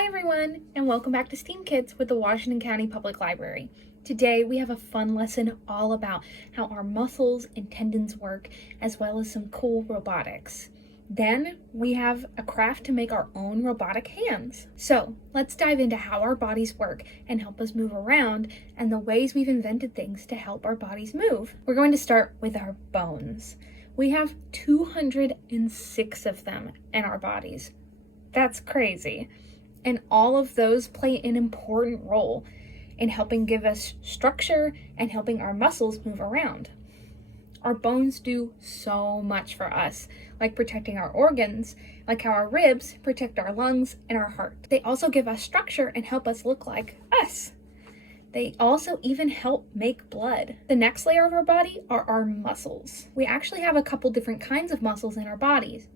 Hi everyone, and welcome back to STEAMkids with the Washington County Public Library. Today we have a fun lesson all about how our muscles and tendons work, as well as some cool robotics. Then we have a craft to make our own robotic hands. So let's dive into how our bodies work and help us move around, and the ways we've invented things to help our bodies move. We're going to start with our bones. We have 206 of them in our bodies. That's crazy. And all of those play an important role in helping give us structure and helping our muscles move around. Our bones do so much for us, like protecting our organs, like how our ribs protect our lungs and our heart. They also give us structure and help us look like us. They also even help make blood. The next layer of our body are our muscles. We actually have a couple different kinds of muscles in our bodies.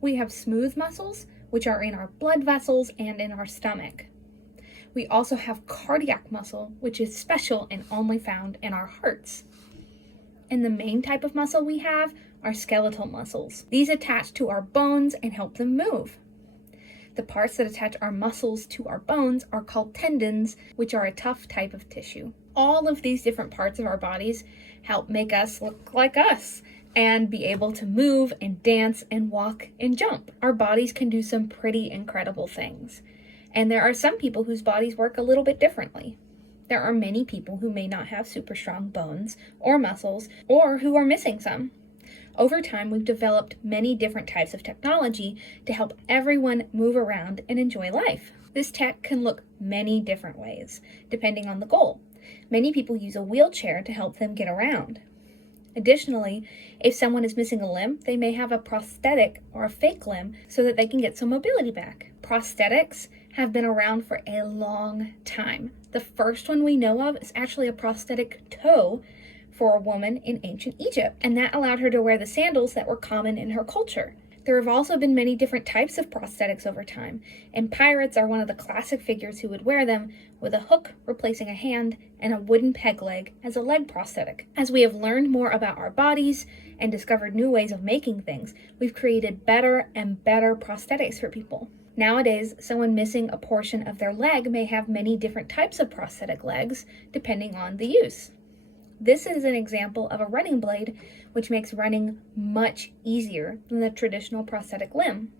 We have smooth muscles, which are in our blood vessels and in our stomach. We also have cardiac muscle, which is special and only found in our hearts. And the main type of muscle we have are skeletal muscles. These attach to our bones and help them move. The parts that attach our muscles to our bones are called tendons, which are a tough type of tissue. All of these different parts of our bodies help make us look like us and be able to move and dance and walk and jump. Our bodies can do some pretty incredible things. And there are some people whose bodies work a little bit differently. There are many people who may not have super strong bones or muscles, or who are missing some. Over time, we've developed many different types of technology to help everyone move around and enjoy life. This tech can look many different ways, depending on the goal. Many people use a wheelchair to help them get around. Additionally, if someone is missing a limb, they may have a prosthetic or a fake limb so that they can get some mobility back. Prosthetics have been around for a long time. The first one we know of is actually a prosthetic toe for a woman in ancient Egypt, and that allowed her to wear the sandals that were common in her culture. There have also been many different types of prosthetics over time, and pirates are one of the classic figures who would wear them, with a hook replacing a hand and a wooden peg leg as a leg prosthetic. As we have learned more about our bodies and discovered new ways of making things, we've created better and better prosthetics for people. Nowadays, someone missing a portion of their leg may have many different types of prosthetic legs, depending on the use. This is an example of a running blade, which makes running much easier than the traditional prosthetic limb.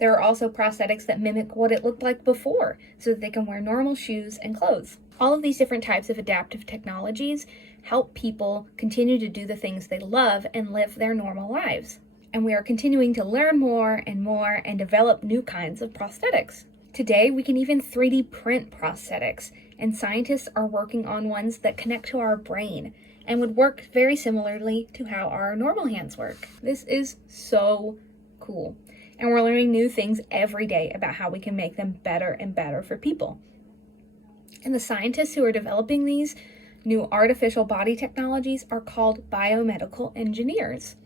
There are also prosthetics that mimic what it looked like before, so that they can wear normal shoes and clothes. All of these different types of adaptive technologies help people continue to do the things they love and live their normal lives. And we are continuing to learn more and develop new kinds of prosthetics. Today, we can even 3D print prosthetics, and scientists are working on ones that connect to our brain and would work very similarly to how our normal hands work. This is so cool. And we're learning new things every day about how we can make them better and better for people. And the scientists who are developing these new artificial body technologies are called biomedical engineers.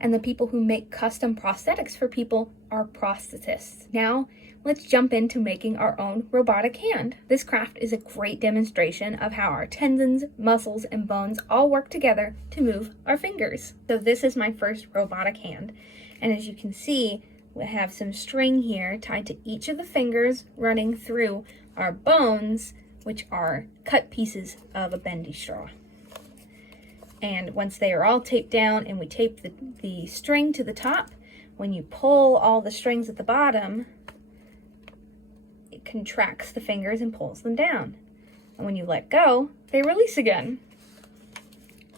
And the people who make custom prosthetics for people are prosthetists. Now, let's jump into making our own robotic hand. This craft is a great demonstration of how our tendons, muscles, and bones all work together to move our fingers. So this is my first robotic hand. And as you can see, we have some string here tied to each of the fingers running through our bones, which are cut pieces of a bendy straw. And once they are all taped down and we tape the string to the top, when you pull all the strings at the bottom, it contracts the fingers and pulls them down. And when you let go, they release again.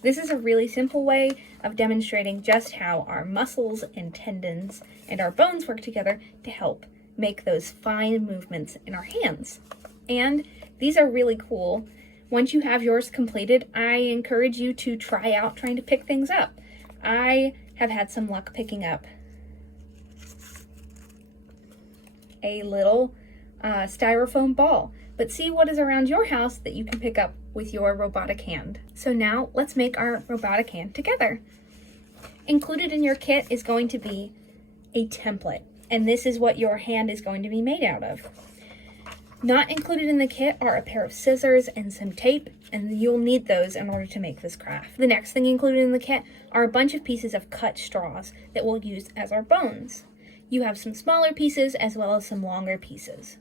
This is a really simple way of demonstrating just how our muscles and tendons and our bones work together to help make those fine movements in our hands. And these are really cool. Once you have yours completed, I encourage you to try out trying to pick things up. I have had some luck picking up a little styrofoam ball, but see what is around your house that you can pick up with your robotic hand. So now let's make our robotic hand together. Included in your kit is going to be a template, and this is what your hand is going to be made out of. Not included in the kit are a pair of scissors and some tape, and you'll need those in order to make this craft. The next thing included in the kit are a bunch of pieces of cut straws that we'll use as our bones. You have some smaller pieces as well as some longer pieces.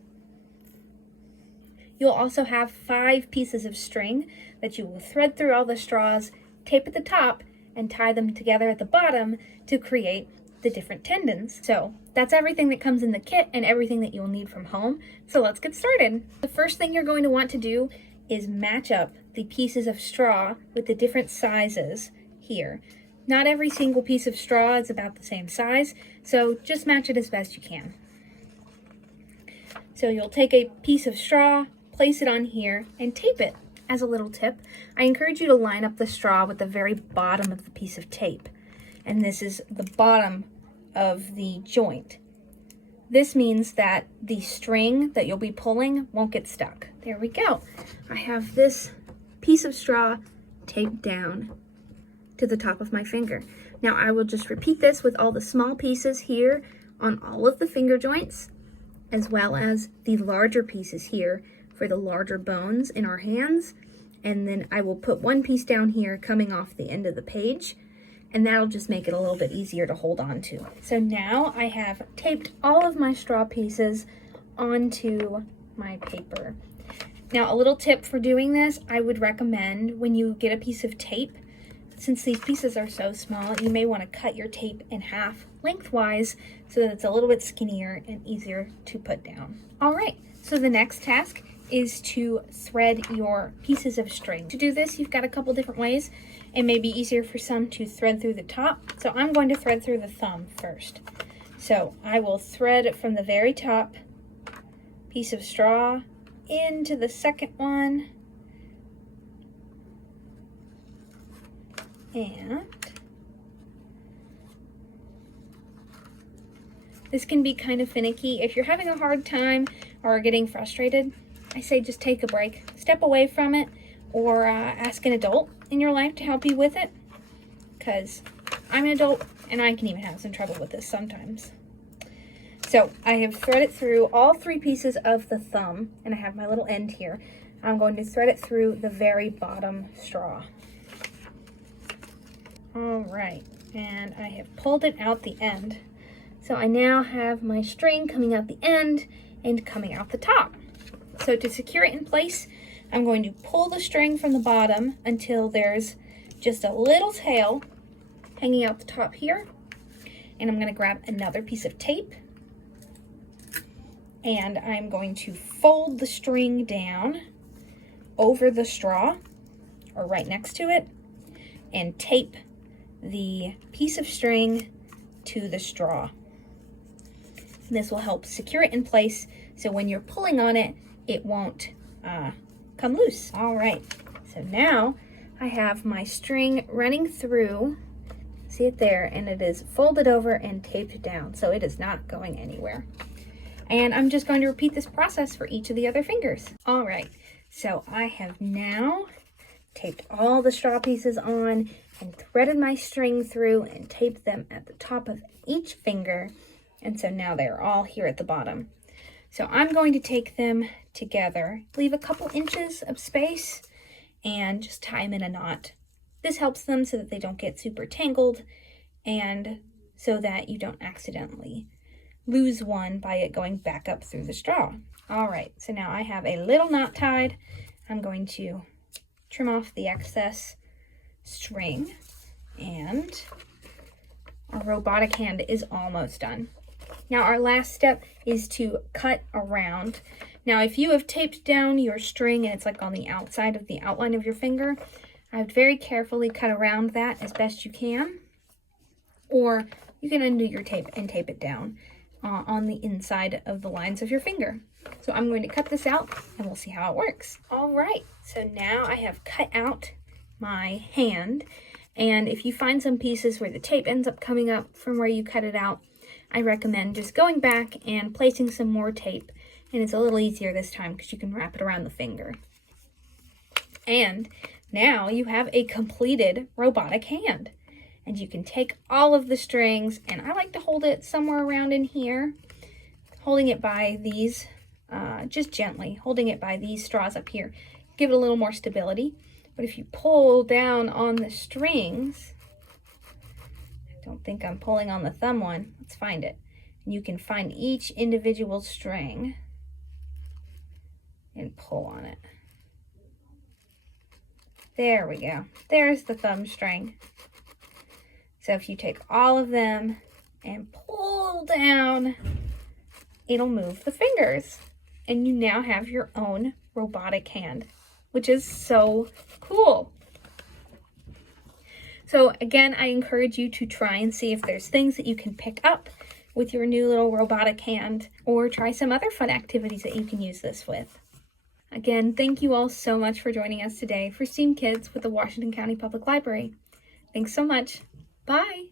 You'll also have 5 pieces of string that you will thread through all the straws, tape at the top, and tie them together at the bottom to create the different tendons. So that's everything that comes in the kit and everything that you'll need from home. So let's get started. The first thing you're going to want to do is match up the pieces of straw with the different sizes here. Not every single piece of straw is about the same size, so just match it as best you can. So you'll take a piece of straw, place it on here, and tape it. As a little tip, I encourage you to line up the straw with the very bottom of the piece of tape. And this is the bottom of the joint. This means that the string that you'll be pulling won't get stuck. There we go. I have this piece of straw taped down to the top of my finger. Now I will just repeat this with all the small pieces here on all of the finger joints, as well as the larger pieces here for the larger bones in our hands. And then I will put one piece down here coming off the end of the page, and that'll just make it a little bit easier to hold on to. So now I have taped all of my straw pieces onto my paper. Now a little tip for doing this, I would recommend when you get a piece of tape, since these pieces are so small, you may want to cut your tape in half lengthwise so that it's a little bit skinnier and easier to put down. All right, so the next task is to thread your pieces of string. To do this, you've got a couple different ways. It may be easier for some to thread through the top, so I'm going to thread through the thumb first. So I will thread from the very top piece of straw into the second one, and this can be kind of finicky. If you're having a hard time or getting frustrated, I say just take a break, step away from it, or ask an adult in your life to help you with it, because I'm an adult and I can even have some trouble with this sometimes. So I have threaded through all 3 pieces of the thumb, and I have my little end here. I'm going to thread it through the very bottom straw. All right, and I have pulled it out the end. So I now have my string coming out the end and coming out the top. So to secure it in place, I'm going to pull the string from the bottom until there's just a little tail hanging out the top here. And I'm going to grab another piece of tape, and I'm going to fold the string down over the straw, or right next to it, and tape the piece of string to the straw. And this will help secure it in place, so when you're pulling on it, it won't come loose. All right, so now I have my string running through, see it there, and it is folded over and taped down, so it is not going anywhere. And I'm just going to repeat this process for each of the other fingers. All right, so I have now taped all the straw pieces on and threaded my string through and taped them at the top of each finger, and so now they're all here at the bottom. So I'm going to take them together, leave a couple inches of space, and just tie them in a knot. This helps them so that they don't get super tangled, and so that you don't accidentally lose one by it going back up through the straw. All right, so now I have a little knot tied. I'm going to trim off the excess string, and our robotic hand is almost done. Now our last step is to cut around. Now if you have taped down your string and it's like on the outside of the outline of your finger, I would very carefully cut around that as best you can, or you can undo your tape and tape it down on the inside of the lines of your finger. So I'm going to cut this out and we'll see how it works. All right, so now I have cut out my hand, and if you find some pieces where the tape ends up coming up from where you cut it out, I recommend just going back and placing some more tape, and it's a little easier this time because you can wrap it around the finger. And now you have a completed robotic hand, and you can take all of the strings, and I like to hold it somewhere around in here, holding it by these, just gently holding it by these straws up here, give it a little more stability. But if you pull down on the strings, I don't think I'm pulling on the thumb one, let's find it. And you can find each individual string. and pull on it. There we go. There's the thumb string. So if you take all of them and pull down, it'll move the fingers. And you now have your own robotic hand, which is so cool. So again, I encourage you to try and see if there's things that you can pick up with your new little robotic hand, or try some other fun activities that you can use this with. Again, thank you all so much for joining us today for STEAM Kids with the Washington County Public Library. Thanks so much. Bye.